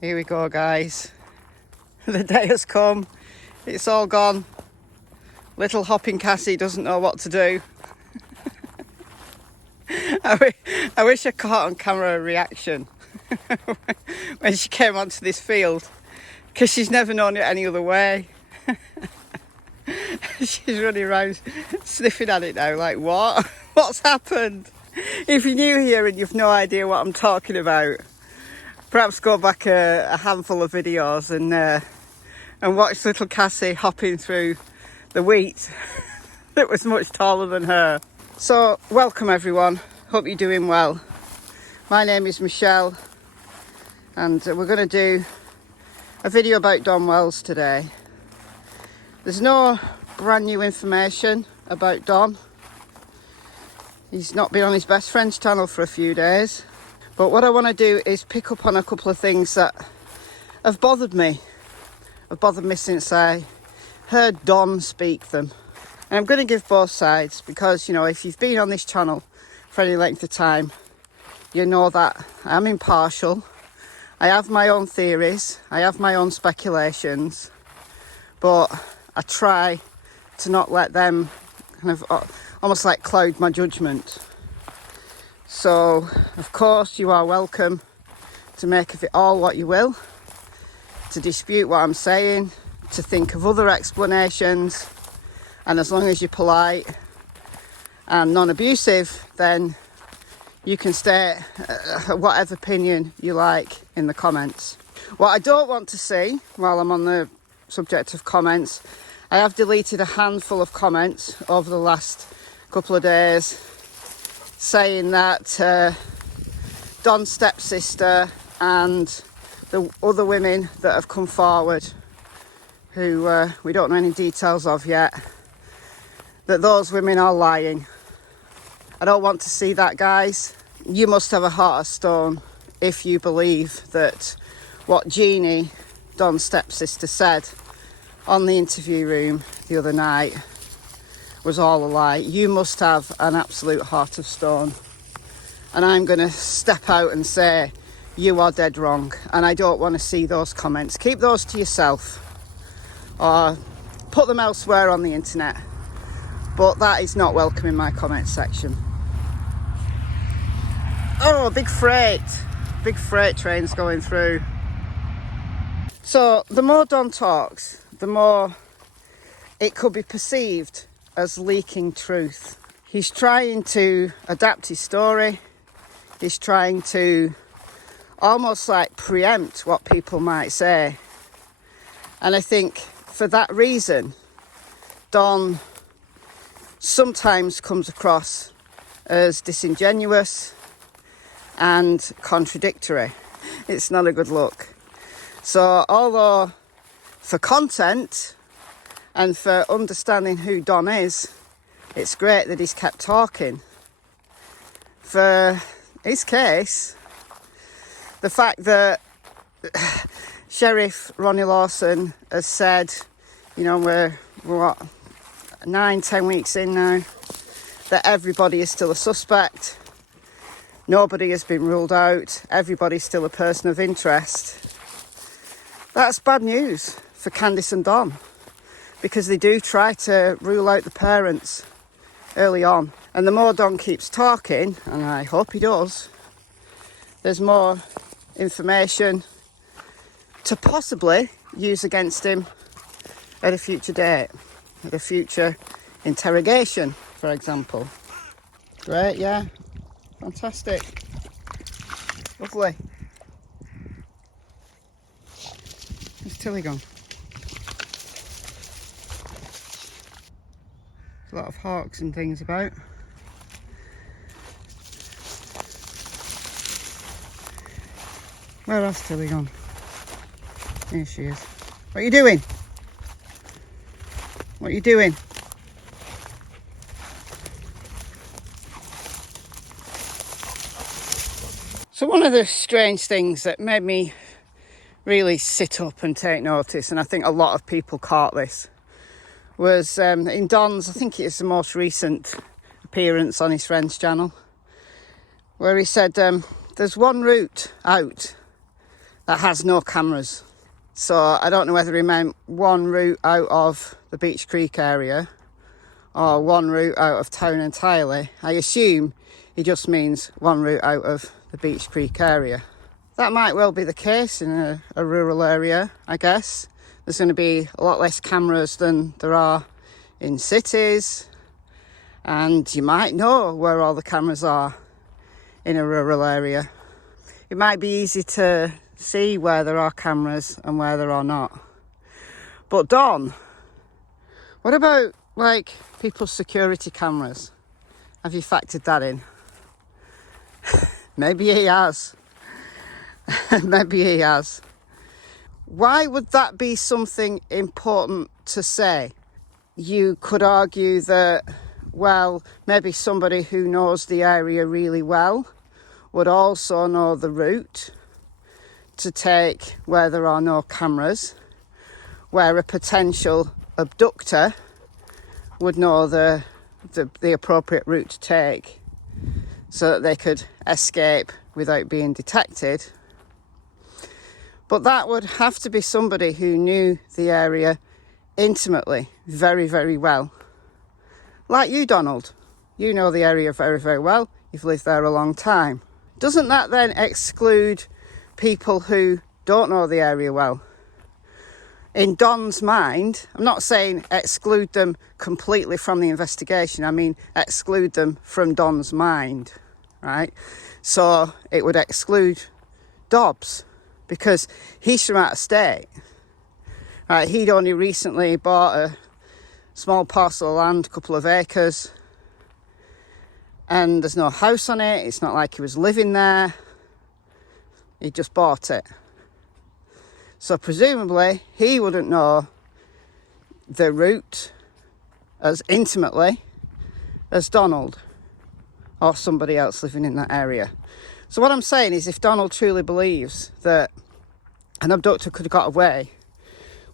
Here we go, guys. The day has come. It's all gone. Little hopping Cassie doesn't know what to do. I wish I caught on camera a reaction when she came onto this field, because she's never known it any other way. She's running around sniffing at it now like, what? What's happened? If you're new here and you've no idea what I'm talking about, perhaps go back a handful of videos and watch little Cassie hopping through the wheat that was much taller than her. So, welcome everyone. Hope you're doing well. My name is Michelle, and we're going to do a video about Don Wells today. There's no brand new information about Don. He's not been on his best friend's channel for a few days. But what I want to do is pick up on a couple of things that have bothered me. Have bothered me since I heard Don speak them. And I'm going to give both sides because, you know, if you've been on this channel for any length of time, you know that I'm impartial. I have my own theories. I have my own speculations. But I try to not let them kind of almost like cloud my judgment. So, of course, you are welcome to make of it all what you will, to dispute what I'm saying, to think of other explanations, and as long as you're polite and non-abusive, then you can state whatever opinion you like in the comments. What I don't want to see, while I'm on the subject of comments, I have deleted a handful of comments over the last couple of days saying that Don's stepsister and the other women that have come forward, who we don't know any details of yet, that those women are lying. I don't want to see that, guys. You must have a heart of stone if you believe that what Jeannie, Don's stepsister, said on the interview room the other night was all a lie. You must have an absolute heart of stone. And I'm going to step out and say, you are dead wrong. And I don't want to see those comments. Keep those to yourself. Or put them elsewhere on the internet. But that is not welcome in my comment section. Oh, big freight. Big freight trains going through. So the more Don talks, the more it could be perceived as leaking truth. He's trying to adapt his story. He's trying to almost like preempt what people might say. And I think for that reason, Don sometimes comes across as disingenuous and contradictory. It's not a good look. So although for content and for understanding who Don is, it's great that he's kept talking. For his case, the fact that Sheriff Ronnie Lawson has said, you know, we're what, 9-10 weeks in now, that everybody is still a suspect. Nobody has been ruled out. Everybody's still a person of interest. That's bad news for Candice and Don, because they do try to rule out the parents early on. And the more Don keeps talking, and I hope he does, there's more information to possibly use against him at a future date, at a future interrogation, for example. Great, yeah. Fantastic. Lovely. Where's Tilly gone? A lot of hawks and things about. Where else Tilly gone? Here she is. What are you doing? What are you doing? So one of the strange things that made me really sit up and take notice, and I think a lot of people caught this, was in Don's, I think it's the most recent appearance on his friend's channel, where he said there's one route out that has no cameras. So I don't know whether he meant one route out of the Beech Creek area or one route out of town entirely. I assume he just means one route out of the Beech Creek area. That might well be the case in a rural area, I guess. There's going to be a lot less cameras than there are in cities, and you might know where all the cameras are in a rural area. It might be easy to see where there are cameras and where there are not. But Don, what about like people's security cameras? Have you factored that in? Maybe he has. Maybe he has. Why would that be something important to say? You could argue that, well, maybe somebody who knows the area really well would also know the route to take where there are no cameras, where a potential abductor would know the appropriate route to take so that they could escape without being detected. But that would have to be somebody who knew the area intimately, very, very well. Like you, Donald. You know the area very, very well. You've lived there a long time. Doesn't that then exclude people who don't know the area well? In Don's mind, I'm not saying exclude them completely from the investigation. I mean exclude them from Don's mind, right? So it would exclude Dobbs, because he's from out of state. Right, he'd only recently bought a small parcel of land, a couple of acres, and there's no house on it. It's not like he was living there. He just bought it. So presumably he wouldn't know the route as intimately as Donald or somebody else living in that area. So what I'm saying is, if Donald truly believes that an abductor could have got away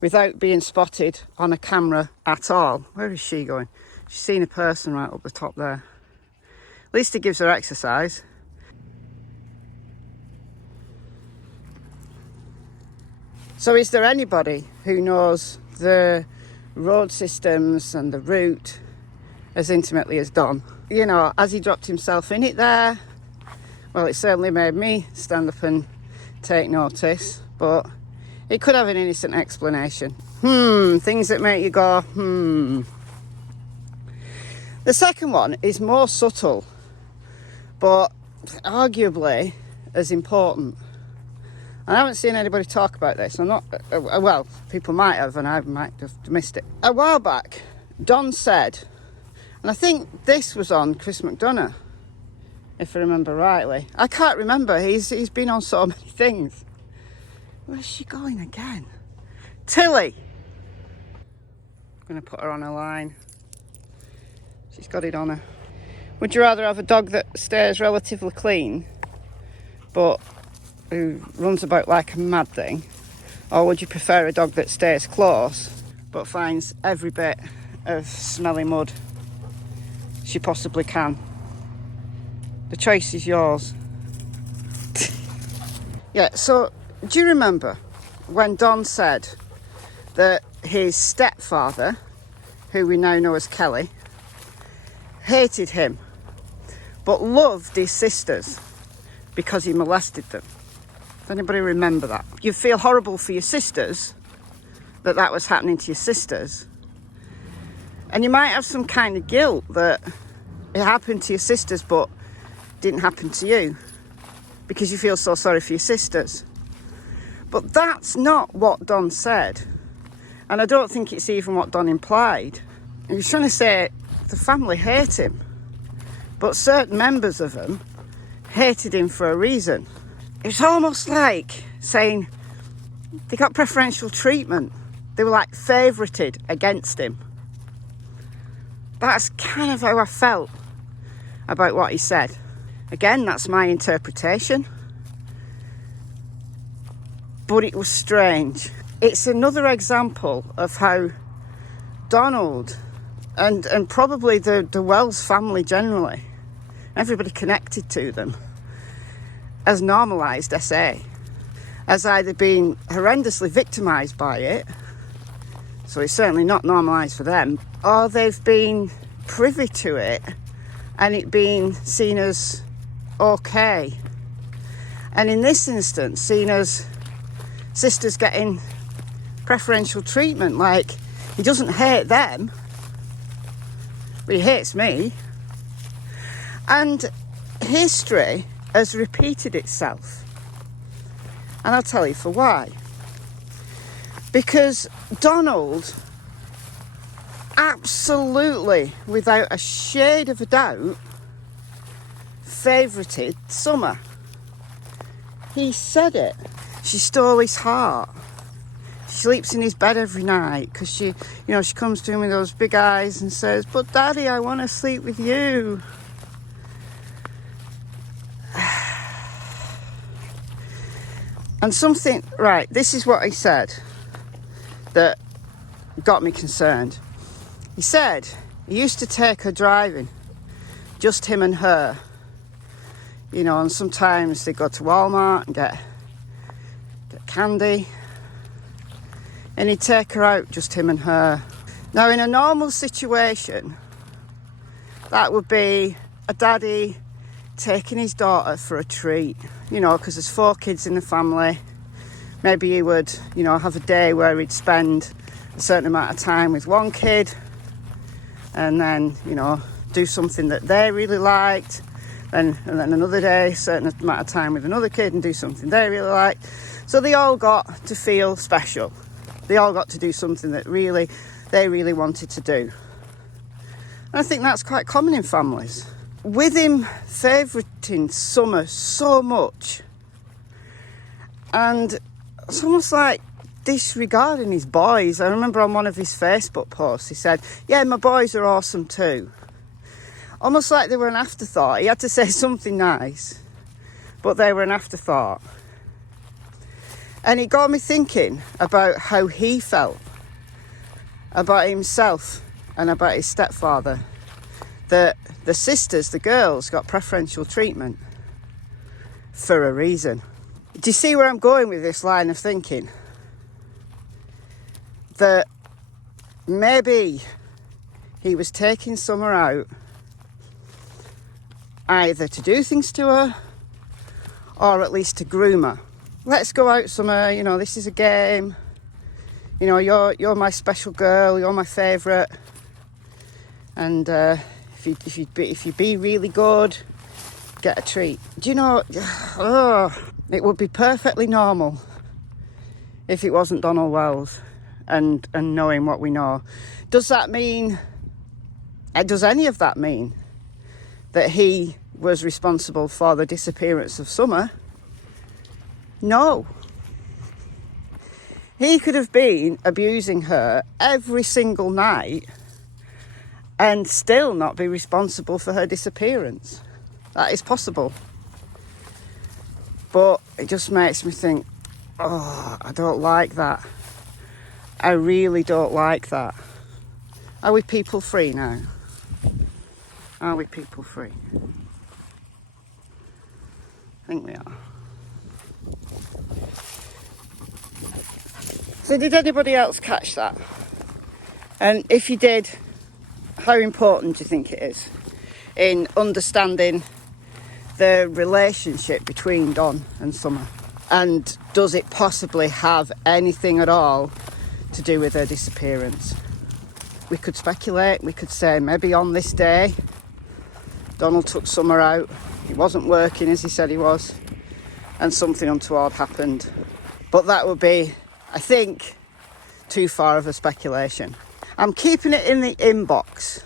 without being spotted on a camera at all, where is she going? She's seen a person right up the top there. At least it gives her exercise. So is there anybody who knows the road systems and the route as intimately as Don? You know, has he dropped himself in it there? Well, it certainly made me stand up and take notice, but it could have an innocent explanation. Things that make you go, The second one is more subtle, but arguably as important. I haven't seen anybody talk about this. I'm not, well, people might have, and I might have missed it. A while back, Don said, and I think this was on Chris McDonough, if I remember rightly. I can't remember. He's been on so many things. Where's she going again? Tilly. I'm going to put her on a line. She's got it on her. Would you rather have a dog that stays relatively clean, but who runs about like a mad thing, or would you prefer a dog that stays close but finds every bit of smelly mud she possibly can? The choice is yours. Yeah, so do you remember when Don said that his stepfather, who we now know as Kelly, hated him but loved his sisters because he molested them? Does anybody remember that? You feel horrible for your sisters that was happening to your sisters, and you might have some kind of guilt that it happened to your sisters but didn't happen to you because you feel so sorry for your sisters. But that's not what Don said, and I don't think it's even what Don implied. He was trying to say the family hate him, but certain members of them hated him for a reason. It's almost like saying they got preferential treatment. They were like favorited against him. That's kind of how I felt about what he said. Again, that's my interpretation, but it was strange. It's another example of how Donald and probably the Wells family generally, everybody connected to them, has normalised SA. has either been horrendously victimised by it, so it's certainly not normalised for them, or they've been privy to it and it being seen as okay. And in this instance, seen as sisters getting preferential treatment. Like, he doesn't hate them, but he hates me. And history has repeated itself. And I'll tell you for why. Because Donald absolutely, without a shade of a doubt, favourited Summer. He said it. She stole his heart. She sleeps in his bed every night because she comes to him with those big eyes and says, "But Daddy, I want to sleep with you." And this is what he said that got me concerned. He said he used to take her driving, just him and her. And sometimes they'd go to Walmart and get candy. And he'd take her out, just him and her. Now, in a normal situation, that would be a daddy taking his daughter for a treat, because there's 4 kids in the family. Maybe he would, have a day where he'd spend a certain amount of time with one kid and then, do something that they really liked. And then another day, a certain amount of time with another kid and do something they really liked. So they all got to feel special. They all got to do something that they really wanted to do. And I think that's quite common in families. With him favouriting Summer so much, and it's almost like disregarding his boys. I remember on one of his Facebook posts, he said, "Yeah, my boys are awesome too." Almost like they were an afterthought. He had to say something nice, but they were an afterthought. And it got me thinking about how he felt about himself and about his stepfather. That the sisters, the girls, got preferential treatment for a reason. Do you see where I'm going with this line of thinking? That maybe he was taking Summer out either to do things to her or at least to groom her. Let's go out, Summer, this is a game. You're my special girl, you're my favourite. And if you be really good, get a treat. Do you know, it would be perfectly normal if it wasn't Donald Wells and knowing what we know. Does any of that mean that he was responsible for the disappearance of Summer? No. He could have been abusing her every single night and still not be responsible for her disappearance. That is possible. But it just makes me think, I don't like that. I really don't like that. Are we people free now? Are we people free? I think we are. So did anybody else catch that? And if you did, how important do you think it is in understanding the relationship between Don and Summer? And does it possibly have anything at all to do with her disappearance? We could speculate, we could say maybe on this day Donald took Summer out, he wasn't working as he said he was, and something untoward happened. But that would be, I think, too far of a speculation. I'm keeping it in the inbox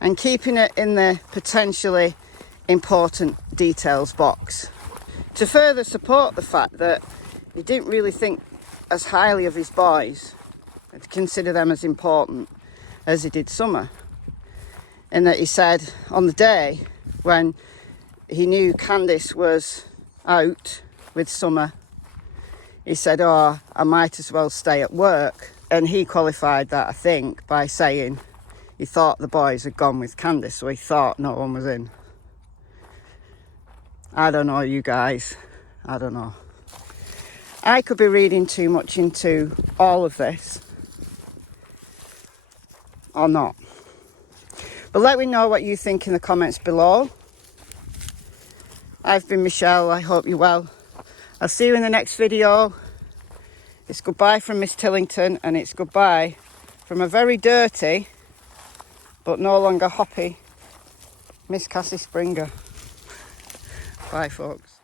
and keeping it in the potentially important details box to further support the fact that he didn't really think as highly of his boys and to consider them as important as he did Summer. And that he said on the day when he knew Candice was out with Summer, he said, I might as well stay at work. And he qualified that, I think, by saying he thought the boys had gone with Candice, so he thought no one was in. I don't know, you guys. I don't know. I could be reading too much into all of this, or not. But let me know what you think in the comments below. I've been Michelle, I hope you're well. I'll see you in the next video. It's goodbye from Miss Tillington, and it's goodbye from a very dirty, but no longer hoppy, Miss Cassie Springer. Bye, folks.